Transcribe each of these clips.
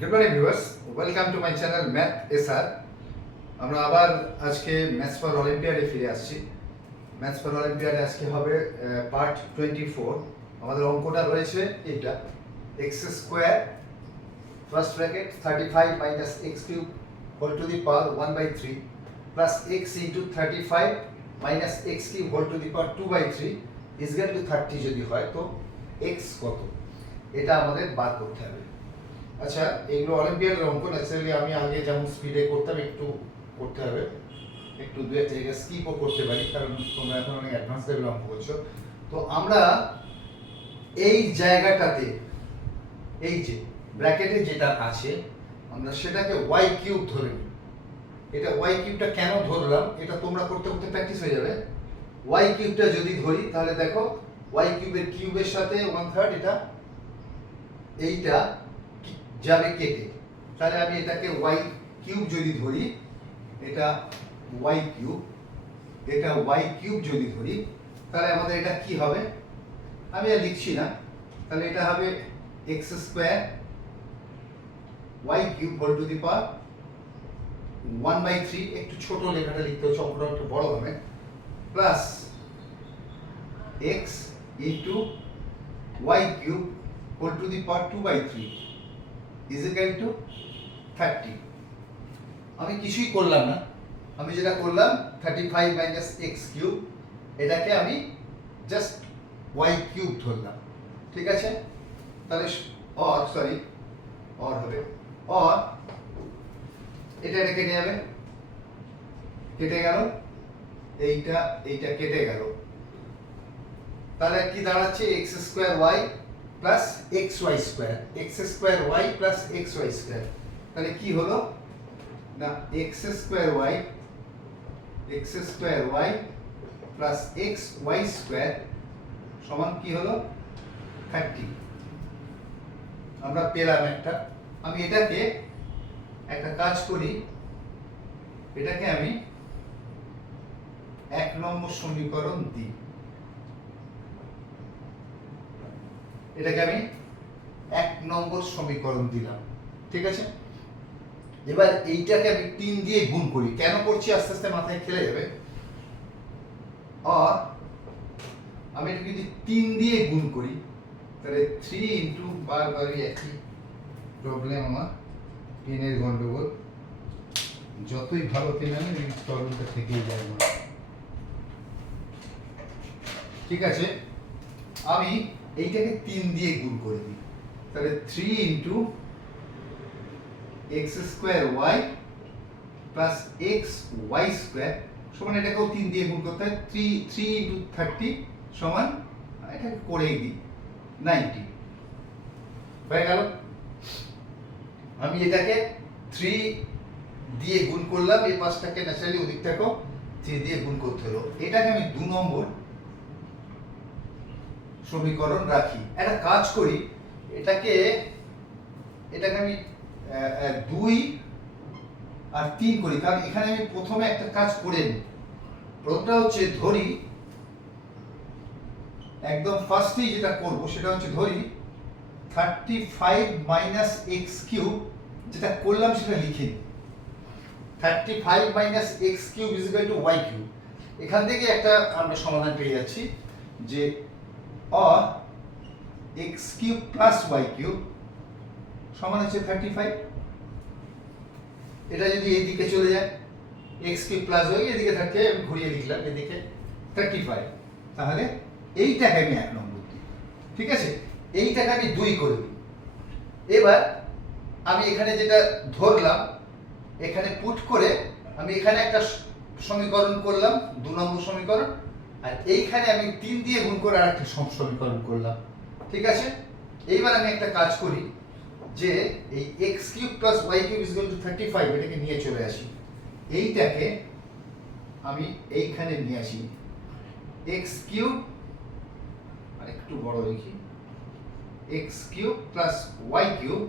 Good morning viewers, welcome to my channel math SR. আমরা আবার আজকে ম্যাথস ফর অলিম্পিয়াডে ফিরে আসছি। ম্যাথস ফর অলিম্পিয়াডে আজকে হবে পার্ট 24। আমাদের অঙ্কটা রয়েছে এটা, x square first bracket 35 minus x cube whole to the power 1/3 plus x into 35 minus x cube whole to the power 2/3 is equal to 30 যদি হয় তো এক্স কত, এটা আমাদের বার করতে হবে। আচ্ছা, এগুলো অলিম্পিয়াডের অঙ্ক। ন্যাচারালি আমি আগে যেমন স্পিডে করতাম একটু করতে হবে, একটু দু এক জায়গায় স্কিপও করতে পারি, কারণ তোমরা এখন অনেক অ্যাডভান্স লেভেলে অঙ্ক করছো। তো আমরা এই জায়গাটাতে, এই যে ব্র্যাকেটে যেটা আছে, আমরা সেটাকে ওয়াই কিউব ধরে নিই। এটা ওয়াই কিউবটা কেন ধরলাম, এটা তোমরা করতে করতে প্র্যাকটিস হয়ে যাবে। ওয়াই কিউবটা যদি ধরি তাহলে দেখো, ওয়াই কিউবের কিউবের সাথে 1/3 এটা, এইটা যাবে কেটে। তাহলে আমি এটাকে ওয়াই কিউব যদি ধরি, এটা ওয়াই কিউব, এটা ওয়াই কিউব যদি ধরি, তাহলে আমাদের এটা কি হবে, আমি আর লিখছি না, তাহলে এটা হবে X square Y cube whole to the power 1/3, একটু ছোট লেখাটা লিখতে হচ্ছে, অঙ্কটা একটু বড় হবে, plus x into y cube whole to the power 2/3 is equal to 30। আমি কিছুই করলাম না, আমি যেটা করলাম 35 মাইনাস এক্স কিউব, এটাকে আমি জাস্ট ওয়াই কিউব ধরলাম, ঠিক আছে। তাহলে অর হবে, অর এটা কেটে যাবে, কেটে গেল, এইটা এইটা কেটে গেল, তাহলে কি দাঁড়াচ্ছে x square y plus x y square, x square y plus x y square. তাহলে কি হলো না, x square y plus x y square সমান কি হলো 30। আমরা পেলাম একটা। আমি এটাকে একটা কাজ করি, এটাকে আমি 1 নম্বর সমীকরণ দিই, এটাকে আমি 1 নম্বর সমীকরণ দিলাম, ঠিক আছে। এবার এইটাকে আমি 3 দিয়ে গুণ করি, কেন করছি আস্তে আস্তে মাথায় খেলে যাবে। আর আমি এটা যদি 3 দিয়ে গুণ করি, তাহলে 3 ইন্টু, বারবারই একই প্রবলেম আমার, পেনের গন্ডগোল, যতই ভালো পেন আনি ওই প্রবলেমটা থেকেই যায় আমার, ঠিক আছে। আমি এইটাকে 3 দিয়ে গুণ করে দিই, তাহলে 3 into x square y plus x y square সমান, এটাকেও 3 দিয়ে গুণ করতে হয়, 3 ইন্টু 30 সমান, এটাকে করেই দিই 90 হয়ে গেল। আমি এটাকে 3 দিয়ে গুণ করলাম, এই পাঁচটাকে ন্যাচারালি ওদিকটাকেও 3 দিয়ে গুণ করতে হলো। এটাকে আমি 2 নম্বর সমীকরণ রাখি। একটা কাজ করি, এটাকে আমি 2 আর 3 করি, কারণ এখানে আমি প্রথমে একটা কাজ করে নিই। প্রথমটা হচ্ছে ধরি, একদম ফার্স্টেই যেটা করব সেটা হচ্ছে ধরি 35 মাইনাস এক্স কিউব, যেটা করলাম সেটা লিখে নিই। 35 minus x cube is equal to y cube. এখান থেকে একটা আমরা সমাধান পেয়ে যাচ্ছি যে or x cube plus y cube সমান হচ্ছে 35। এটা যদি এই দিকে চলে যায়, x কিউব প্লাস y এদিকে থাকে, আমি ঘুরিয়ে লিখলাম এদিকে 35, তাহলে এইটাকে আমি 1 নম্বর দিই, ঠিক আছে। এইটাকে আমি 2 করে দিই। এবার আমি এখানে যেটা ধরলাম, এখানে পুট করে আমি এখানে একটা সমীকরণ করলাম, 2 নম্বর সমীকরণ, আর এইখানে আমি 3 দিয়ে গুণ করে আরেকটা সমীকরণ করলাম, ঠিক আছে। এইবার আমি একটা কাজ করি যে এই x cube plus y cube is equal to 35, এটাকে নিয়ে চলে আসি, এইটাকে আমি এইখানে নিয়ে আসি, x কিউব, আর একটু বড় লিখি, x cube plus y cube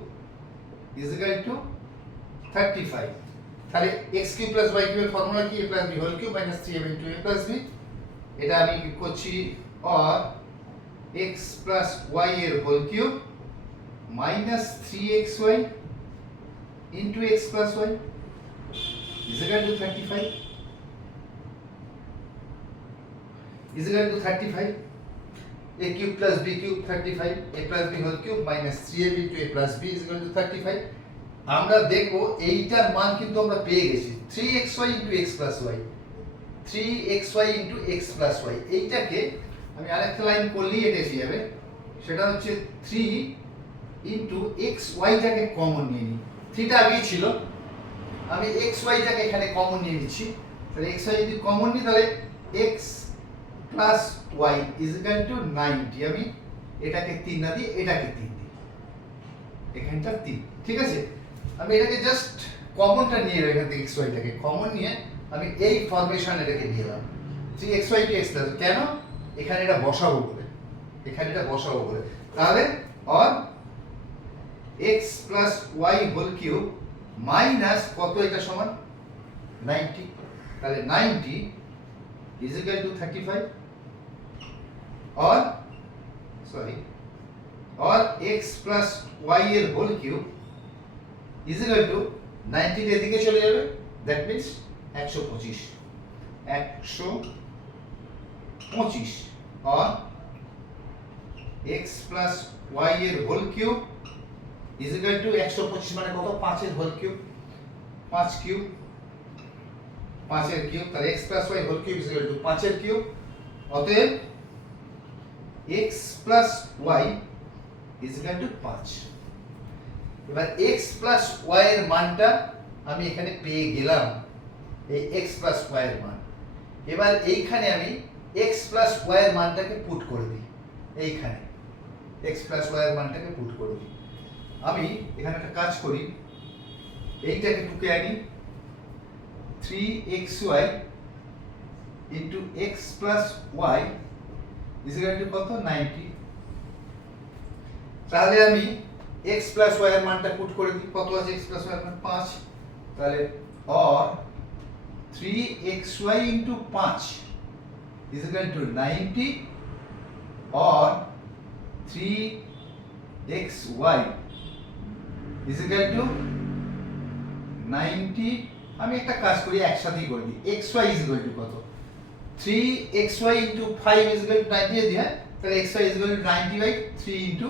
is equal to 35। তাহলে x কিউব প্লাস y কিউবের ফর্মুলা কি, a plus b whole cube minus 3a into a plus b। এটা আমি কি করছি, or x প্লাস y এর whole cube minus 3xy into x plus y is equal to 35 is equal to 35 a cube plus b cube 35 a plus b whole cube minus 3ab into a plus b is equal to 35 আমরা দেখব এইটার মান কিন্তু আমরা পেয়ে গেছি 3xy into x plus y 3xy into x plus y এইটাকে আমি আরেকটা লাইন করলেই এটা এসে যাবে সেটা হচ্ছে 3 into xy টাকে কমন নিয়ে নিই 3 টা আগেই ছিল আমি xy টাকে এখানে কমন নিয়ে নিচ্ছি তাহলে xy যদি কমন নিই তাহলে x plus y is equal to 90 আমি এটাকে 3 না দিই এটাকে 3 দিই এখানটা 3 ঠিক আছে আমি এটাকে জাস্ট কমনটা নিয়ে এলাম এখান থেকে xy টাকে কমন নিয়ে আমি এই ফরমেশন এটাকে নিলাম 3xy to x plus কেন এখানে এটা বসাবো বলে তাহলে or x plus y whole cube minus কত এটা সমান 90 তাহলে 90 is equal to 35 or x plus y এর whole cube is equal to 90 এর দিকে চলে যাবে that means 125 or x plus y এর whole cube is equal to 125 মানে কত 5 এর whole cube 5 কিউব 5 এর কিউব তাহলে x plus y whole cube is equal to 5 এর কিউব অতএব x plus y is equal to 5 এবার x plus y এর মানটা আমি এখানে পেয়ে গেলাম এই x plus y এর মান এবার এইখানে আমি x plus y এর মানটাকে পুট করে দিই এইখানে x plus y এর মানটাকে পুট করে দিই আমি এখানে একটা কাজ করি এইটাকে টুকে আনি 3xy into x plus y is equal to কত 90 তাহলে আমি x plus y এর মানটা পুট করে দিই কত আছে x plus y এর মান 5 তাহলে or 3xy into 5 is equal to 90 or 3xy is equal to 90 আমি একটা কাজ করি একসাথেই করে দিই xy is equal to কত 3xy into 5 is equal to 90 এ দিই তাহলে xy is equal to 90 by 3 into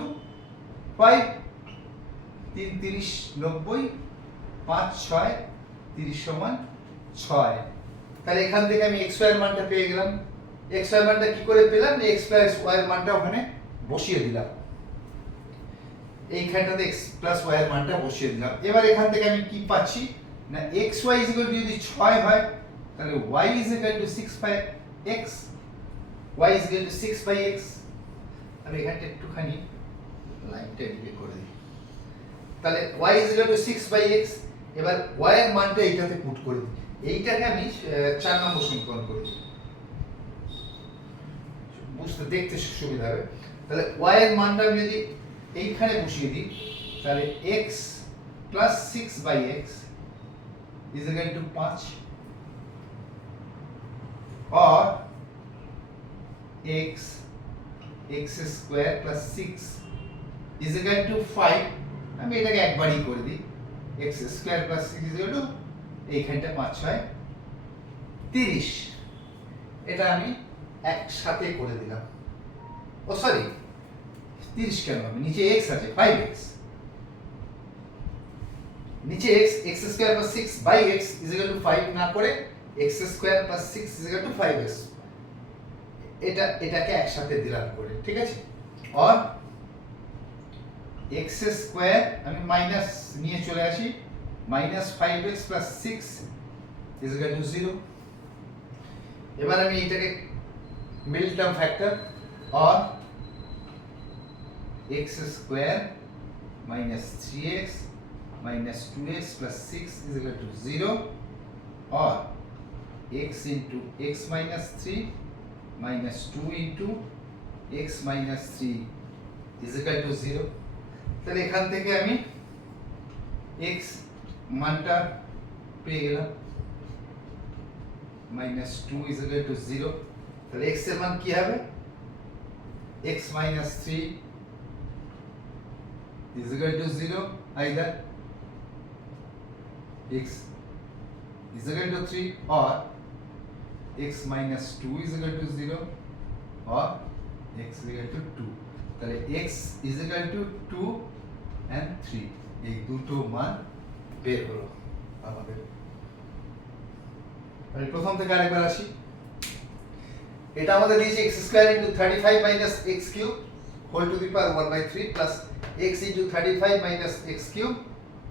5 3 30 90 5 6 30 সমান 6 তাহলে এখান থেকে আমি xy এর মানটা পেয়ে গেলাম xy এর মানটা কি করে পেলাম x plus y এর মানটা ওখানে বসিয়ে দিলাম এইখানটাতে x plus y এর মানটা বসিয়ে দিলাম এবার এখান থেকে আমি কি পাচ্ছি না xy is equal to যদি 6 হয় তাহলে y is equal to 6 by x y is equal to 6 by x আমি এখানটা একটুখানি লাইনটা এদিকে করে দিই তাহলে y is equal to 6 by x এবার y এর মানটা এইটাতে পুট করে দিই এইটাকে আমি 4 নম্বর সমীকরণ করে দিই বুঝতে দেখতে সুবিধা হবে তাহলে y এর মানটা আমি যদি এইখানে বসিয়ে দিই তাহলে x plus 6 by x is equal to 5 or x square plus 6 is equal to 5 আমি এটাকে একবারই করে দিই x square plus 6 is equal to এইখানটা 5 6 30 এটা আমি একসাথে করে দিলাম ও সরি 30 কেন হবে নিচে x আছে 5x নিচে x square plus 6 by x is equal to 5 না করে x square plus 6 is equal to 5x এটাকে একসাথে দিলাম করে ঠিক আছে আর x square আমি মাইনাস নিয়ে চলে আসি minus 5x plus 6 is equal to 0 এবার আমি এটাকে middle term factor R x square minus 3x minus 2x plus 6 is equal to 0 or x into x minus 3 minus 2 into x minus 3 is equal to 0 তাহলে এখান থেকে আমি x মানটা পেয়ে গেলাম minus 2 is equal to 0 তাহলে x এর মান কি হবে x minus 3 is equal to 0 either x is equal to 3 or x minus 2 is equal to 0 or x is equal to 2 তাহলে x is equal to 2 and 3 এই দুটো মান বের হলো আমাদের। আমি প্রথম থেকে আরেকবার আসি, এটা আমাদের দিয়েছে x square into 35 minus x cube whole to the power 1/3 plus x into 35 minus x cube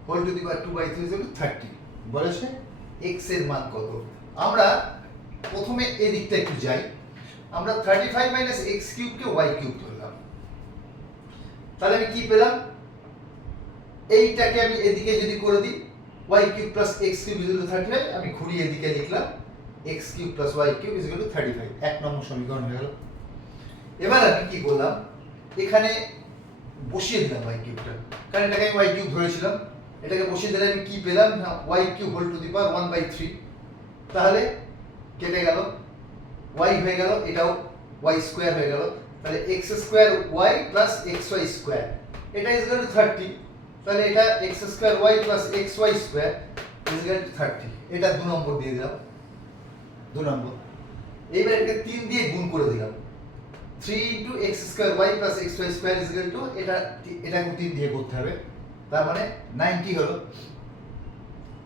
whole to the power 2/3 is equal to 30 বলেছে x এর মান কত। আমরা প্রথমে এই দিকটা একটু যাই, আমরা 35 মাইনাস x কিউব কে y কিউব ধরলাম, তাহলে আমি কি পেলাম, এইটাকে আমি এদিকে যদি করে দিই y cube plus x cube is equal to 35, আমি ঘুরিয়ে এদিকে লিখলাম x cube plus y cube is equal to 35, এক নম্বর সমীকরণ হয়ে গেল। এবার আমি কি করলাম, এখানে বসিয়ে দিলাম y কিউবটা, কারণ এটাকে আমি y কিউব ধরেছিলাম, এটাকে বসিয়ে দিলে আমি কি পেলাম না y cube whole to the power 1/3, তাহলে কেটে গেল y হয়ে গেল, এটাও y স্কয়ার হয়ে গেল, তাহলে x square y plus xy square এটা ইজ ইকুয়াল টু 30, তাহলে এটা x square y plus xy square is equal to 30, এটা 2 নম্বর দিয়ে দিলাম, 2 নম্বর। এইবার এটাকে 3 দিয়ে গুণ করে দিলাম, 3 into x square y plus xy square is equal two এটাকে 3 দিয়ে করতে হবে, তার মানে 90 হলো।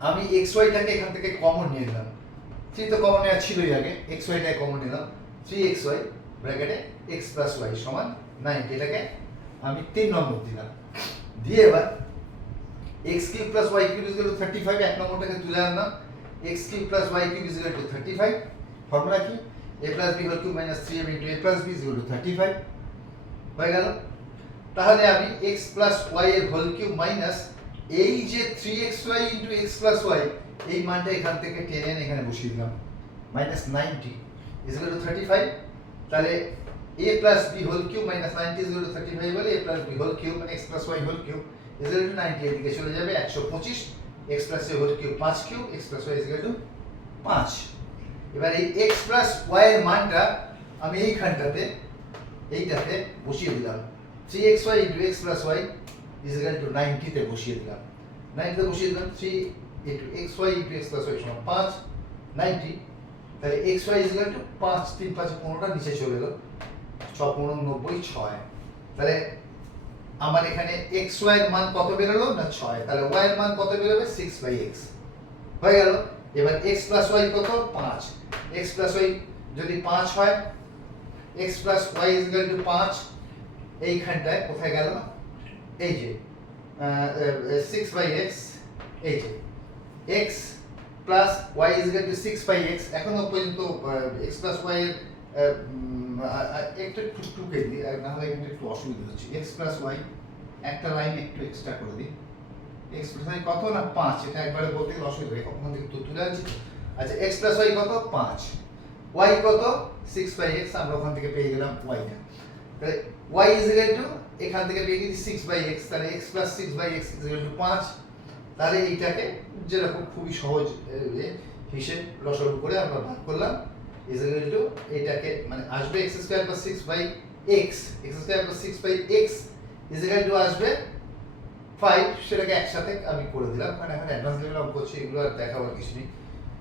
আমি xy টাকে এখান থেকে কমন নিয়ে নিলাম, 3 তো কমন নেওয়া ছিলই আগে, xy টাকে কমন নিলাম, 3xy ব্র্যাকেটে x প্লাস y সমান 90, এটাকে আমি 3 নম্বর দিলাম। দিয়ে এবার x cube plus y cube is equal to 35, এক নম্বরটাকে তুলে আনলাম, x cube plus y cube is equal to 35, formula কি a plus b whole cube minus 3m into a plus b is equal to 35 হয়ে গেল। তাহলে আমি x plus y এর হোল কিউব মাইনাস এই যে 3xy into x plus y এই মানটা এখান থেকে টেনে এনে এখানে বসিয়ে দিলাম, মাইনাস 90 ইজ ইকুয়াল টু 35, তাহলে a plus b whole cube minus 90 is equal to 35 বলে a plus b whole cube মানে x plus y whole cube is equal to 90, এদিকে চলে যাবে 125, x plus y whole cube 5 cube x plus y is equal to 5। এবার এই x plus y এর মানটা আমি এইটাতে বসিয়ে দিলাম, 3xy into x plus y is equal to 90 তে বসিয়ে দিলাম, 90 তে বসিয়ে দিলাম 3 into xy into x plus y সমান 5 90, তাহলে xy ইজ ইকুয়াল টু 5 3 5 15টা নিচে চলে গেল, 6 15 90 6, তাহলে আমার এখানে xy এর মান কত বেরোলো না 6, তাহলে y এর মান কত বেরোবে 6/x হয়ে গেল। এবার x প্লাস y কত 5, x প্লাস y যদি 5 হয় x plus y is equal to 5, এইখানটায় কোথায় গেল, এই যে 6/x, এই যে x plus y is equal two 6/x, এখনো পর্যন্ত x প্লাস y এর একটা টুকে দিই, না হলে এখানে একটু অসুবিধা হচ্ছে, x প্লাস y একটা লাইন একটু এক্সট্রা করে দিই, x প্লাস y কত না 5, এটা একবারে বলতে গেলে অসুবিধা হয়, কখন থেকে তুলে আনছি। আচ্ছা x প্লাস y কত 5, y কত 6/x, আমরা ওখান থেকে পেয়ে গেলাম y টা, তাহলে y ইজ ইকুয়াল টু এখান থেকে পেয়ে গেছি 6/x, তাহলে x plus 6/x is equal to 5, তাহলে এইটাকে যেরকম খুবই সহজ হিসেব লসাগু করে আমরা ভাগ করলাম ইজ ইকুয়াল টু এটাকে মানে আসবে x square plus 6/x, x square plus 6/x is equal two আসবে 5, সেটাকে একসাথে আমি করে দিলাম, কারণ এখন অ্যাডভান্স লেভেল অঙ্ক করছি, এগুলো আর দেখাবার কিছু নেই।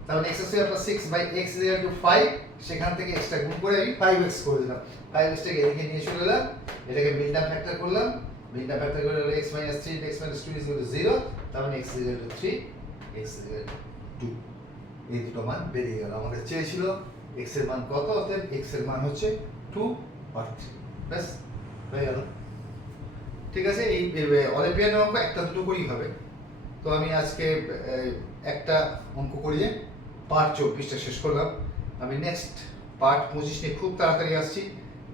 তাহলে x square plus 6/x is equal to 5, সেখান থেকে এক্সট্রা গুণ করে আমি 5x করে দিলাম, 5x টাকে এদিকে নিয়ে চলে এলাম, এটাকে মিল টার্ম ফ্যাক্টর করলাম, মিল টার্ম ফ্যাক্টর করে x - 3 x - 2 is equal two 0, তার মানে x is equal two 3, x is equal two 2, এই দুটো মান বেরিয়ে গেল। আমাদের চেয়েছিল x এর মান কত, অতএব x এর মান হচ্ছে 2 আর 3, ব্যাস হয়ে গেল। ঠিক আছে, এই অলিম্পিয়াড অঙ্ক একটা দুটো করেই হবে, তো আমি আজকে একটা অঙ্ক করিয়ে পার্ট 24টা শেষ করলাম। আমি নেক্সট পার্ট 25 নিয়ে খুব তাড়াতাড়ি আসছি।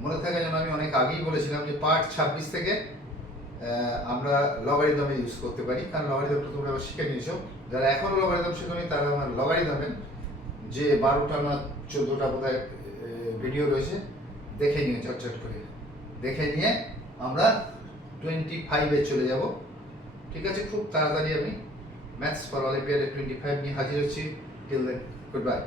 মনে থাকার জন্য আমি অনেক আগেই বলেছিলাম যে পার্ট 26 থেকে আমরা লগারিদমে ইউজ করতে পারি, কারণ লগারিদমটা তোমরা শিখে নিয়েছো, যারা এখনও লগারিদম শেখোনি তারা আমার লগারিদমের যে 12টা না 14টা বোধহয় ভিডিও রয়েছে দেখে নিয়ে চটচট করে দেখে নিয়ে আমরা 25-এ চলে যাব। ঠিক আছে, খুব তাড়াতাড়ি আমি ম্যাথস ফর অলিম্পিয়াডে 25 নিয়ে হাজির হচ্ছি। Till then, good by.